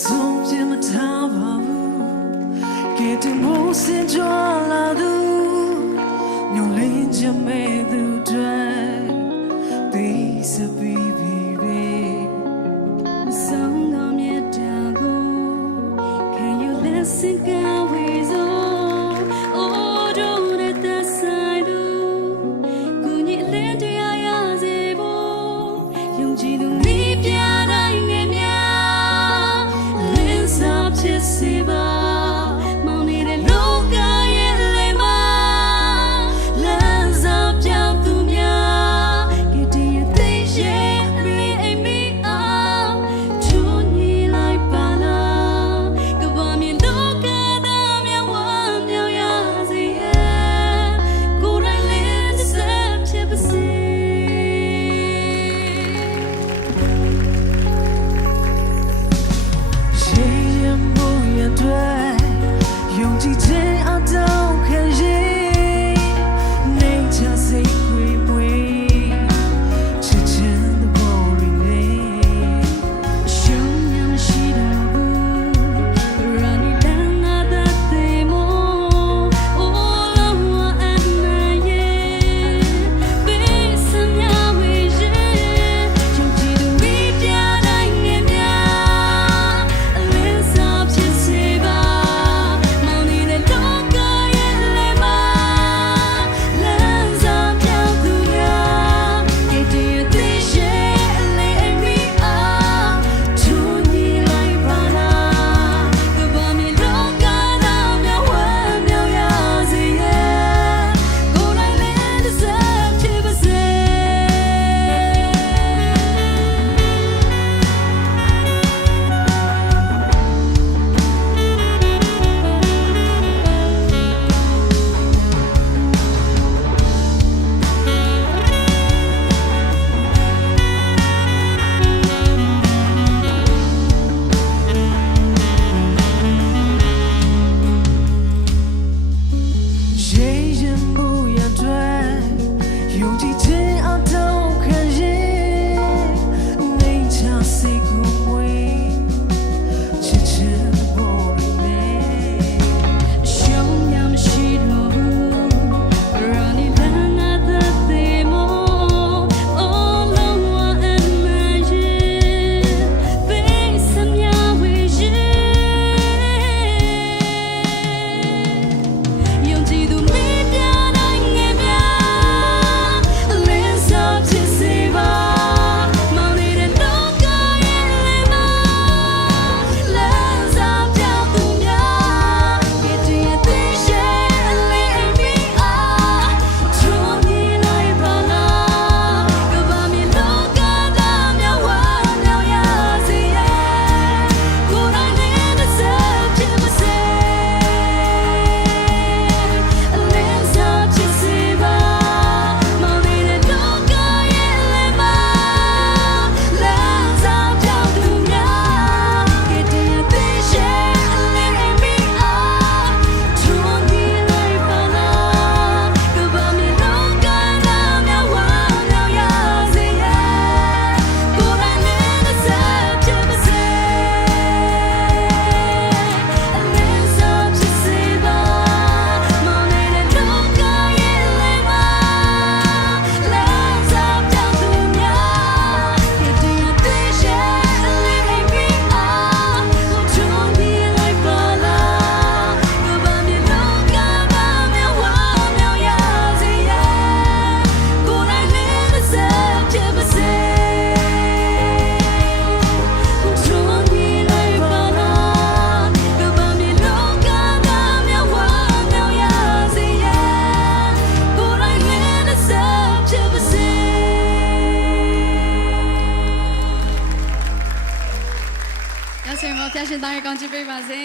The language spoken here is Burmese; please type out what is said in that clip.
ဆုံးပြမထားပါဘူးကဲတင်မိုးစင်ကြွလာသူညုံလင်းချမဲ့သူတွေသိစပီးပြီးဆုံးတော့မြတ်တာကို Can you listen girl we so oh don't let that side do ကိုညစ်လဲတရားရစေဖို့ယုံကြည်သူမိပြတိုင်းငယ်များလင်းစားဖြစ်စေပါမောင်နေတဲ့လောကရဲ့လေမလမ်းစားပြောင်းသူများကတည်းကသိရဲ့အိမ်မိအောင်ချွန်ညီလိုက်ပါလားကဘာမြေလောကသားများဝမ်းမြောက်ရစေရဲ့ကိုယ်တိုင်လင်းစားဖြစ်ပါစေယုံကြည်ခြင်းအတောင်းခံရင်နေချစိတ်ခွေပွေချစ်ခြင်းသဘောရင်းနေရှုံးရမရှိတော့ဘူးရန်နီလန်းနာတဲ့တေမို့ all I want at nightပေးစမြဝေးရင်ယုံကြည်သူမိပြတိုင်းငယ်များအလင်းစားဖြစ်စေပါ有請我ဖျားရှင်သားရဲ့ကောင်းချီးပေးပါစေ